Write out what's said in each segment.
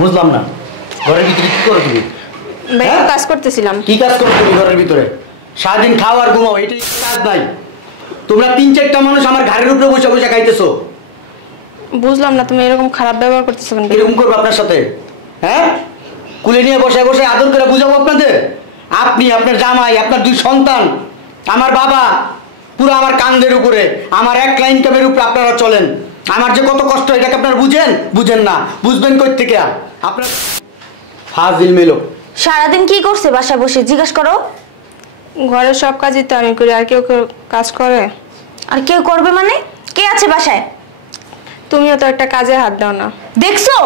বুঝলাম না, ঘরের ভিতরে কি করো তুমি? কাজ করতেছিলাম। কি কাজ করো তুমি ঘরের ভিতরে? সারাদিন খাও আর ঘুমাও, এটাই কাজ নাই? তোমরা 3-4টা মানুষ আমার ঘরের উপরে বসে বসে খাইতেছো। বুঝলাম না তুমি এরকম খারাপ ব্যবহার করতেছো কেন? এরকম করবো আপনার সাথে? হ্যাঁ, কুলে নিয়ে বসে বসে আদর করে বুঝাবো আপনাদের? আপনি, আপনার জামাই, আপনার 2 সন্তান, আমার বাবা, পুরো আমার কান্দের উপরে, আমার 1 লাইন ইনকামের উপরে আপনারা চলেন। আমার যে কত কষ্ট এটাকে আপনারা বুঝেন না? বুঝবেন কই থেকে? আপনার ফাজিল মেলো। সারাদিন কি করছে বাসায় বসে জিজ্ঞেস করো? ঘরের সব কাজই তো আমি করি, আর কেউ কাজ করে? আর কেউ করবে মানে? কে আছে বাসায়? তুমিও তো একটা কাজে হাত দাও না। দেখছো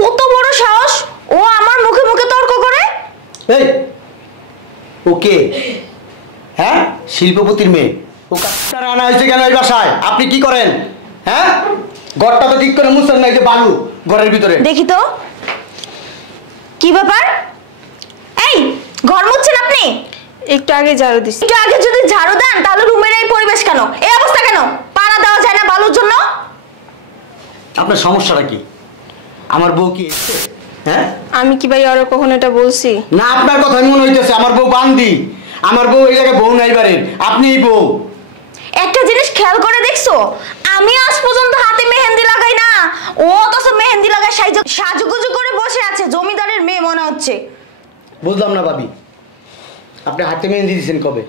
কত বড় সাহস, ও আমার মুখে মুখে তর্ক করে। এই ওকে, হ্যাঁ, শিল্পপতির মেয়ে। ও কাজটা আনা হয়েছে কেন এই বাসায়? আপনি কি করেন? হ্যাঁ, ঘরটা তো ঠিক করে মুছেন নাই, যে বালু ঘরের ভিতরে। দেখি তো কি ব্যাপার? এই ঘর মুছছেন আপনি? একটু আগে ঝাড়ু দিছি। একটু আগে যদি ঝাড়ু দেন তাহলে রুমের এই পরিবেশ কেন, এই অবস্থা কেন? পানা দেওয়া যায় না বালুর জন্য? আপনার সমস্যাটা কি? আমার বউ কি এসেছে? হ্যাঁ, আমি কি ভাই আরো কখনো এটা বলছি? না, আপনার কথা মনে হইতেছে আমার বউ বান্দি। আমার বউ এই জায়গায় বউ নাই বাড়ির, আপনিই বউ। একটা জিনিস খেয়াল করে দেখছো, আমি আজ পর্যন্ত হাতে মেহেন্দি লাগাই না, ও অথচ মেহেন্দি লাগায় সাজুগুজু করে বসে আছে, জমিদারের মেয়ে মনে হচ্ছে। বুঝলাম না ভাবি, আপনি হাতে মেহেন্দি দিয়েছেন কবে?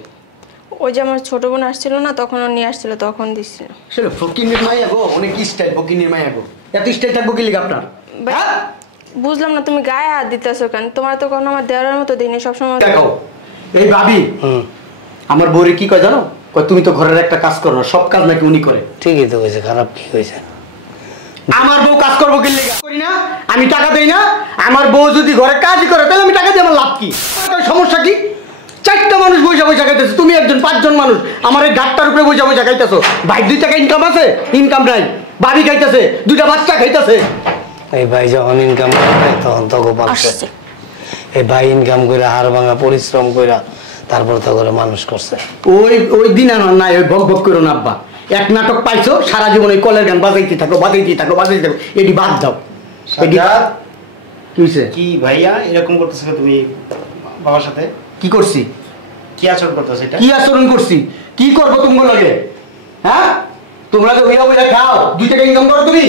ওই যে আমার ছোট বোন আসছিল না, তখন ও নিয়ে আসছিল, তখন দিচ্ছিল। আসলে ফকিনের মাইয়া গো, অনেক স্টাইল ফকিনের মাইয়া গো। এত স্টাইল থাকবো কি লিখে আপনার? হ্যাঁ, বুঝলাম না তুমি গায়ে হাত দিতেছো কেন? তোমার তো কোনো আমার দেওয়ার মতো দিনে সবসময় দেখো এই ভাবি, আমার বউরে কি কয় জানো? কয় তুমি তো ঘরের একটা কাজ করো না, সব কাজ নাকি উনি করে। ঠিকই তো হয়েছে, খারাপ কি হয়েছে? আমার বউ কাজ করবো কি লিখে করি না? আমি টাকা দেই না? আমার বউ যদি ঘরে কাজই করে তাহলে আমি টাকা দিয়ে আমার লাভ কি? সমস্যা কি? 4টা মানুষ বসে বসে খাইতেছে, তুমি একজন, 5জন মানুষ আমার এই ঘাটটার উপরে বসে বসে খাইতেছো। ভাই 2 টাকা ইনকাম আছে? ইনকাম নাই। ভাবি খাইতেছে, 2টা বাচ্চা খাইতেছে। এই ভাই যখন ইনকাম করে তখন তো পাচ্ছে। এই ভাই ইনকাম করে হাড় ভাঙা পরিশ্রম করে তারপর তো করে মানুষ করছে। ওই দিন আর নাই, ওই বক বক করো না আব্বা। এক নাটক পাইছো, সারা জীবন ওই কলের গান বাজাইতে থাকো, এটি বাদ দাও। কি ভাইয়া এরকম করতেছো তুমি বাবার সাথে? কি করছি? কি আচরণ করতেছো? এটা কি আচরণ করছি? কি করবো তোমার লাগে? হ্যাঁ, তোমরা যে ওইয়া বইয়া খাও, 2 টাকা ইনকাম করো তুমি।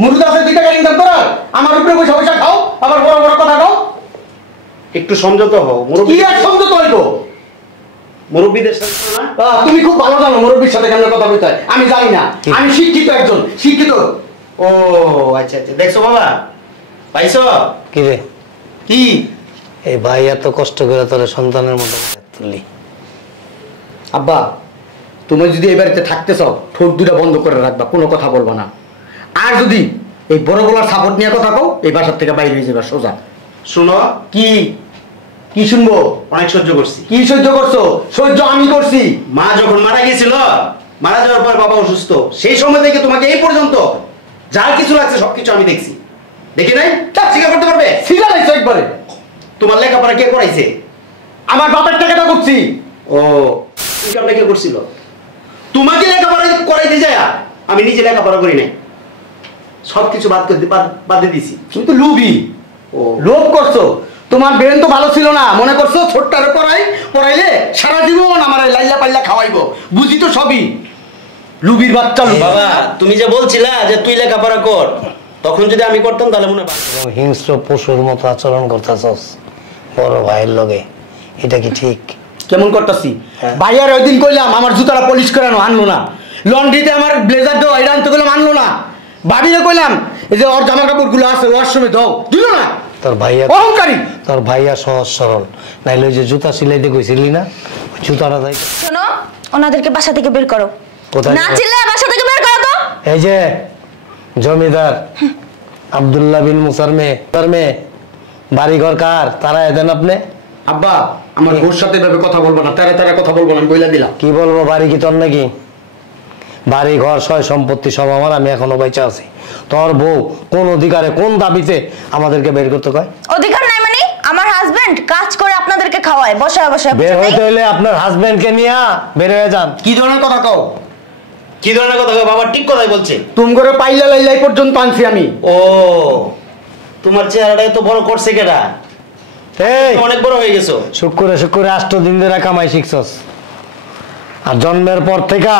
মুরুদ আছে 2 টাকা ইনকাম করো, আমার উপরে বসে বসে খাও, আবার বড় বড় কথা খাও। একটু সমঝোতা হও। কি আর সমঝোতা হইব? মুরব্বীদের সাথে না? তুমি খুব ভালো জানো মুরব্বীর সাথে কেমন কথা বলতে হয়। আমি জানি না, আমি শিক্ষিত একজন, শিক্ষিত। ও আচ্ছা আচ্ছা, দেখছো বাবা, পাইছো কি রে? কি এই ভাই এত কষ্ট করে তোর সন্তানের মতো তুললি। আব্বা, তুমি যদি এই বাড়িতে থাকতে চাও, ঠোঁট 2টা বন্ধ করে রাখবা, কোনো কথা বলবা না। আর যদি এই বড় বলার সাপোর্ট নিয়ে কথা কও, এই বাসার থেকে বাইরে হয়ে যাবা সোজা। শুনো, কি কি শুনবো? অনেক সহ্য করছি। কি সহ্য করছো? সহ্য আমি করছি। মা যখন মারা গেছিল, মারা যাওয়ার পর বাবা অসুস্থ, সেই সময় থেকে তোমাকে এই পর্যন্ত যা কিছু লাগছে সবকিছু আমি দেখছি। দেখি নাই? তা স্বীকার করতে পারবে? স্বীকার হয়েছে একবারে। তোমার লেখাপড়া কে করাইছে? আমার বাবার টাকাটা করছি। ও, ইনকামটা কে করছিল? তোমাকে লেখাপড়া করাইতে যায়, আমি নিজে লেখাপড়া করি নাই, সবকিছু বাদ দিয়ে দিছি। তুমি তো লুবি। ও, লোভ করছো। তোমার ব্রেন তো ভালো ছিল না, মনে করছো ছোট্টারে পড়াইলে সারা জীবন আমার লাইলা পাইলা খাওয়াইবো। বুঝি তো সবই, লুবির বাচ্চা। বাবা তুমি যে বলছিলা যে তুই লেখাপড়া কর, তখন যদি আমি করতাম তাহলে মনে হয় হিংস্র পশুর মতো আচরণ করতেছস বড় ভাইয়ের লগে, এটা কি ঠিক? কেমন করতেছি? ভাইয়ার ওই দিন কইলাম আমার জুতাটা পলিশ করানো, আনলো না। লন্ড্রিতে আমার ব্লেজার দাও, এটা আনতে গেলাম, আনলো না। ভাবিয়ে কইলাম এই যে ওর জামা কাপড় গুলো আছে ওয়াশরুমে দাও, দিল না। তোর ভাইয়া অহংকারী। তোর ভাইয়া সহজ সরল, নাইলে ওই যে জুতা সিলাইতে কইছিলি না, জুতাটা তাই। শোনো, ওনাদেরকে বাসা থেকে বের করো। না চিল্লা, বাসা থেকে বের করো তো। এই যে জমিদার আব্দুল্লাহ বিন মুসার মেয়ে, তার মেয়ে, বাড়ি ঘর কার? তারা এদেন আপনি? আব্বা, আমার বউর সাথে এভাবে কথা বলবো না, তারা কথা বলবো না, আমি বইলা দিলাম। কি বলবো? বাড়ি কি তোর নাকি? বাড়ি ঘর সয় সম্পত্তি সব আমার, আমি এখনো বেঁচে আছি। তোর বউ কোন অধিকারে কোন দাবিতে আমাদেরকে বের করতে কয়? অধিকার নাই মানে? আমার হাজবেন্ড কাজ করে আপনাদেরকে খাওয়ায়, বসায় বসায়। বের হইতে হইলে আপনার হাজবেন্ডকে নিয়ে বের হয়ে যান। কি ধরনের কথা কও? কি ধরনের কথা? বাবা ঠিক কথাই বলছে। তুমি করে পাইলা লাইলাই পর্যন্ত আনছি আমি। ও তোমার চেহারাটা এত বড় করছে কেডা? এই অনেক বড় হয়ে গেছো। শুক্রে শুক্রে 8 দিন ধরে কামাই শিখছস, আর জন্মের পর থেকে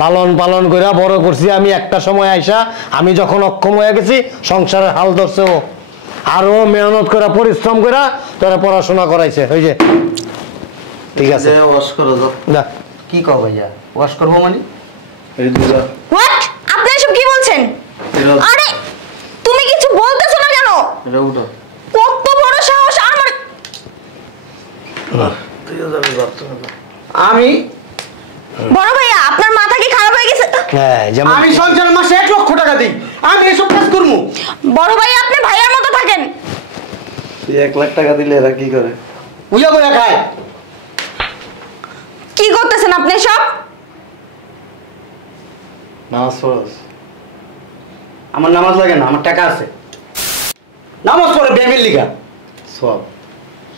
লালন পালন করে বড় করছি আমি। একটা সময় আইসা আমি যখন অক্ষম হয়ে গেছি, সংসারের হাল ধরছে ও, আর ও মেহনত করে পরিশ্রম করে তোরা পড়াশোনা করাইছে। ওই যে ঠিক আছে, ওয়াশ করো যাও। যা। কি কও ভাইয়া, ওয়াশ করবো মানে? এই দুইটা হোয়াট? আপনি এসব কি বলছেন? এরা আরে তুমি কিছু বলতেছো না কেন? এটা উঠো। কত বড় সাহস আমার! তুইও যাবি বাথরুমে। আমি বড় ভাইয়া আপনার মাথা কি খারাপ হয়ে গেছে? হ্যাঁ, যেমন আমি সংসারের মাসে 1 লক্ষ টাকা দিই, আমি এসব কাজ করবো? বড় ভাইয়া আপনি ভাইয়ার মতো থাকেন। তুই 1 লাখ টাকা দিলে এরা কি করে? উইয়া বইয়া খায়। কি করতেছেন আপনি সব? নামাজ পড়স? আমার নামাজ লাগে না, আমার টাকা আছে। নামাজ পড়ে বেমির লিগা, সব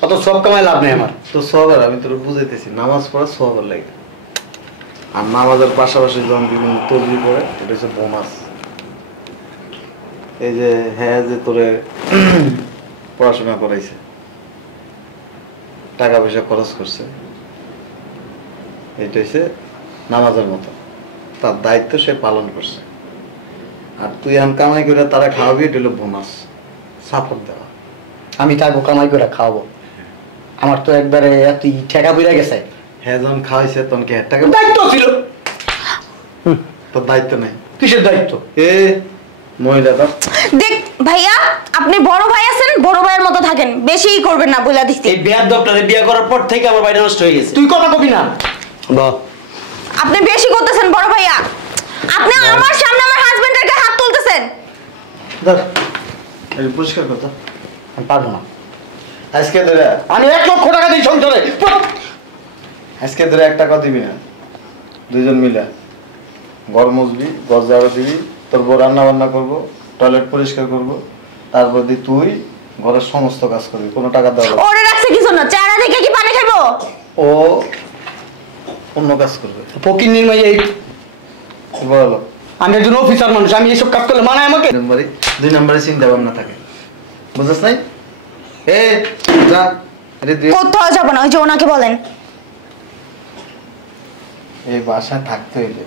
অত সব কামায় লাভ নেই আমার। তো সবার আমি তোর বুঝাইতেছি, নামাজ পড়া সবার লাগে। আর নামাজের পাশাপাশি যখন বিভিন্ন তসবিহ পড়ে, এটা হচ্ছে বোনাস। এই যে হ্যাঁ, যে তোরে পড়াশোনা করাইছে, টাকা পয়সা খরচ করছে, এটা হচ্ছে নামাজের মতো, তার দায়িত্ব সে পালন করছে। আর তুই এখন কামাই করে তারা খাওয়াবি, এটা হলো বোনাস, সাপোর্ট দেওয়া। আমি থাকবো কামাই করে খাওয়াবো, আমার তো একবারে এত ঠেকা পড়ে গেছে। হ্যাঁ, যখন খাওয়াইছে তখন কি 1 টাকা দায়িত্ব ছিল। তোর দায়িত্ব নেই? কিসের দায়িত্ব? এ মহিলাটা দেখ ভাইয়া, আপনি বড় ভাই আছেন, বড় ভাইয়ের মতো থাকেন, বেশিই করবেন না বলে দিচ্ছি। এই বিয়ার দপ্তরে বিয়ে করার পর থেকে আমার বাড়ি নষ্ট হয়ে গেছে। তুই কথা কবি না। আপনি বেশি করতেছেন বড় ভাইয়া। আপনি আমার সামনে আমার হাজবেন্ডের গায়ে হাত তুলতেছেন। ধর এই পরিষ্কার কথা। আমি পারবো না। আজকে ধরে আমি 1 লক্ষ টাকা দিই সংসারে। আজকে ধরে 1 টাকা দিবি না, দুইজন মিলে ঘর মুছবি, ঘর ঝাড়ু দিবি, তোর বউ রান্না বান্না করবো, টয়লেট পরিষ্কার করবো, তারপর দিয়ে তুই ঘরের সমস্ত কাজ করবি, কোনো টাকা দেওয়া লাগবে না। ওরে রাখছে কিছু না, চেহারা দেখে কি পানি খাইবো? ও অন্য কাজ করবে। ফকির নির্মাই এই বলো আমি একজন অফিসার মানুষ, আমি এসব কাজ করলে মানায় আমাকে? 2 নম্বরে চিন্তা ভাবনা থাকে, বুঝছ নাই? এ যা রে তুই কোথাও যাবো না, ওই যে ওনাকে বলেন। এই বাসায় থাকতে হইলে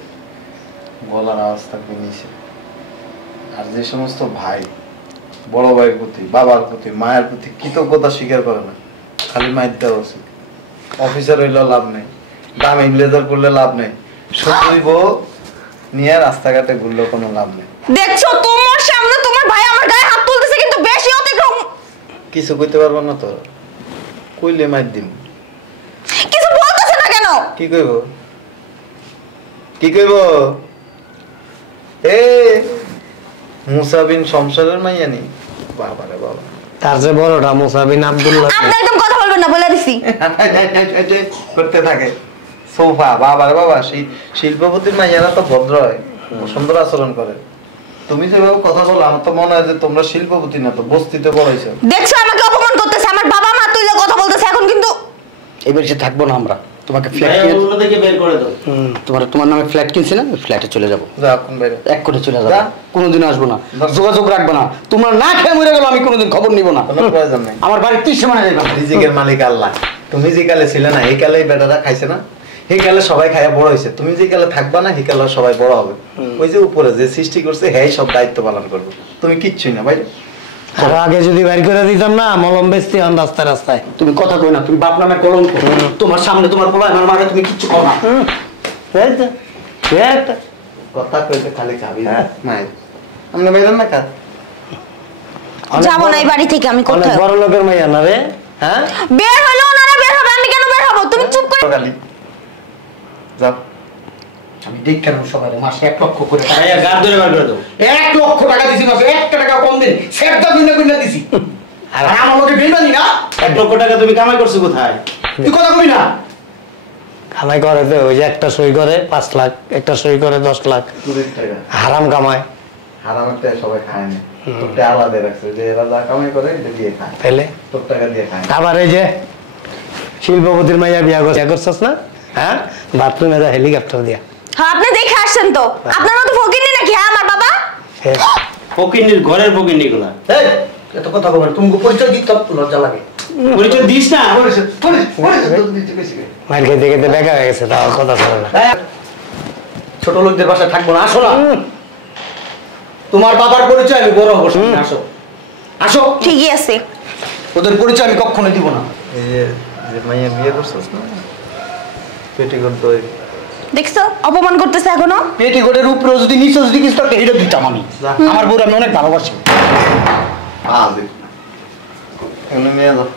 গলার আওয়াজ থাকবে নিচে। আর যে সমস্ত ভাই বড় ভাইয়ের প্রতি, বাবার প্রতি, মায়ের প্রতি কৃতজ্ঞতা স্বীকার করে না, খালি মাইর দেওয়া উচিত। অফিসার হইলেও লাভ নেই, দাম ইংলেজার করলে লাভ নেই, সত্যি বউ নিয়ে রাস্তাঘাটে ঘুরলেও কোনো লাভ নেই। দেখছো তোমার সামনে তোমার ভাই আমার গায়ে হাত তুলতেছে, কিন্তু বেশি অতিক্রম। কিছু কইতে পারবো না তো, কইলে মাইর দিন। কিছু বলতেছে না কেন? কি কইব? কি কইব? এ মুসা বিন শমশারের মাইয়া নি? বাবা রে বাবা, তার যে বড়টা মুসা বিন আব্দুল্লাহ। আপনি একদম কথা বলবেন না বলে দিছি। করতে থাকে সোফা। বাবা রে বাবা, শিল্পপতির মাইয়ারা তো ভদ্র হয়, সুন্দর আচরণ করে। তুমি যেভাবে কথা বলো, আমার তো মনে হয় যে তোমরা শিল্পপতি না, তো বস্তিতে বড়াইছো। দেখছো আমাকে অপমান করতেছে, আমার বাবা মা তুইলে কথা বলতেছে এখন, কিন্তু এবার সে থাকবো না আমরা। তোমাকে ফ্ল্যাট কিনে বের করে দাও। তোমার নামে ফ্ল্যাট কিনছি না, ফ্ল্যাটে চলে যাবো। যা এখন বাইরে। এক করে চলে যাবো, যা। কোনোদিন আসবো না, যোগাযোগ রাখবো না। তোমরা না খেয়ে মরে গেলো, আমি কোনোদিন খবর নিব না। কোনো প্রয়োজন নেই। আমার বাড়ির 30 মানে যাইবা। রিজিকের মালিক আল্লাহ। তুমি যে কালে ছিলে না, এই কালে বেটারা খাইছে না, এই কালে সবাই খাইয়া বড় হয়েছে। তুমি যে কালে থাকবা না, এই কালে সবাই বড় হবে। ওই যে উপরে যে সৃষ্টি করছে, হ্যাঁ সব দায়িত্ব পালন করবে। তুমি কিচ্ছুই না ভাই। আর আগে যদি বাইর করে দিতাম না, মলম বেচতি হন রাস্তায় রাস্তায়। তুমি কথা কই না, তুমি বাপ নামে কলঙ্ক। তোমার সামনে তোমার পোলা, আমার মাকে তুমি কিচ্ছু কও না। এই তো, এই একটা। কথা কইতে খালি খাবি নাই। আমরা বাইরেন না কাজ। অনেক যাবো না বড়- এই বাড়ি থেকে আমি অনেক কোথাও। বড় লোকের মাইয়া না রে, হ্যাঁ? বের হলো ওনারা বের হবে, আমি কেন বের হবো? তুমি চুপ করে। খালি যাও। আমি দেখ কেন সবাই মাসে 1 লক্ষ করে টাকা। ভাইয়া গার ধরে বার করে দাও। 1 লক্ষ টাকা দিছি মাসে, 1 টাকা কম দিন, সেটা গুন্না গুন্না দিছি। আর আমার লোকে বেইমানি না। 1 লক্ষ টাকা তুমি কামাই করছো কোথায়? তুই কথা কবি না। কামাই করে তো ওই যে একটা সই করে 5 লাখ, একটা সই করে 10 লাখ, চুরির টাকা। হারাম কামায়। হারামের টাকা সবাই খায় না। তোরটা আলাদা রাখছে, যে এরা যা কামাই করে এটা দিয়ে খায়। ফেলে তোর টাকা দিয়ে খায় না। আবার এই যে শিল্পপতির মাইয়া বিয়া করছস না, হ্যাঁ? বাথরুমে যা হেলিকপ্টার দিয়া। হ্যাঁ আপনি দেখে আসছেন তো, আপনার মতো ফকির নাকি? হ্যাঁ আমার বাবা। হ্যাঁ। ফকিন্নির ঘরের ফকিন্নি গুলা। এই এত কথা বলবেন, তুমি পরিচয় দিতে লজ্জা লাগে। পরিচয় দিস না। মার খেতে খেতে বেকার হয়ে গেছে, তাও কথা চলে না। এই, ছোট লোকদের বাসায় থাকবো না, আসো না। তোমার বাবার পরিচয় আমি বড় হবো, সামনে আসো আসো। ঠিকই আছে। ওদের পরিচয় আমি কখনো দিব না। এই যে মাইয়া বিয়ে করছিস না, পেটিকোট দই দেখছো অপমান করতেছে এখনো। পেটিকোটের উপরে যদি নিচে যদি কিছু থাকে এটা দিতাম আমি। আমার বউর আমি অনেক ভালোবাসি। এগুলো নিয়ে যাও,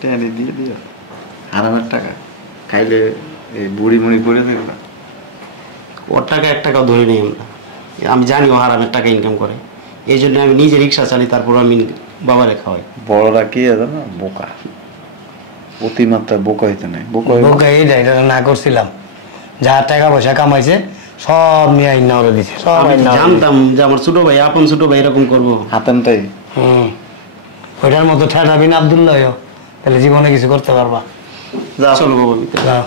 টেনে দিয়ে দিও। হারামের টাকা খাইলে এই বুড়ি মুড়ি করে দেবে না। ওর টাকা 1 টাকাও ধরে নেই আমরা। আমি জানি ও হারামের টাকা ইনকাম করে, এই জন্য আমি নিজে রিক্সা চালাই, তারপর আমি বাবারে খাওয়াই। বড়রা কি আছে না, বোকা, অতিমাত্রায় বোকা হইতে নাই। বোকা বোকা এইটা এটা না করছিলাম, যা টাকা পয়সা কামাইছে সব নিয়ে আইনা ওরে দিছে, সব আমি আইনা ওরে দিছে। জানতাম যে আমার ছোট ভাই, আপন ছোট ভাই এরকম করবো। হাতেনটাই ওইটার মতো ঠেটাবি না আব্দুল্লাহ, তাহলে জীবনে কিছু করতে পারবা। চলো বাবা ভিতরে। যাও।